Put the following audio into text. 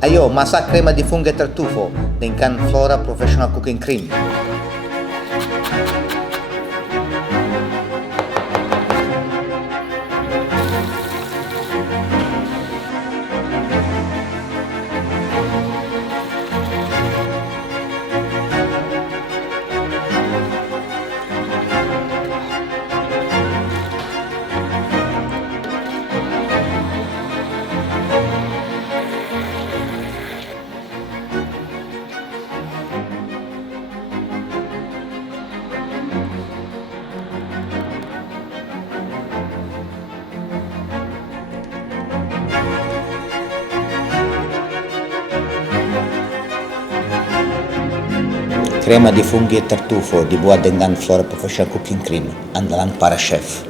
Ayo masak crema di funghi tartufo dengan Flora Professional Cooking Cream. Crema di funghi e tartufo dibuat dengan Flora Professional Cooking Cream, andalan para chef.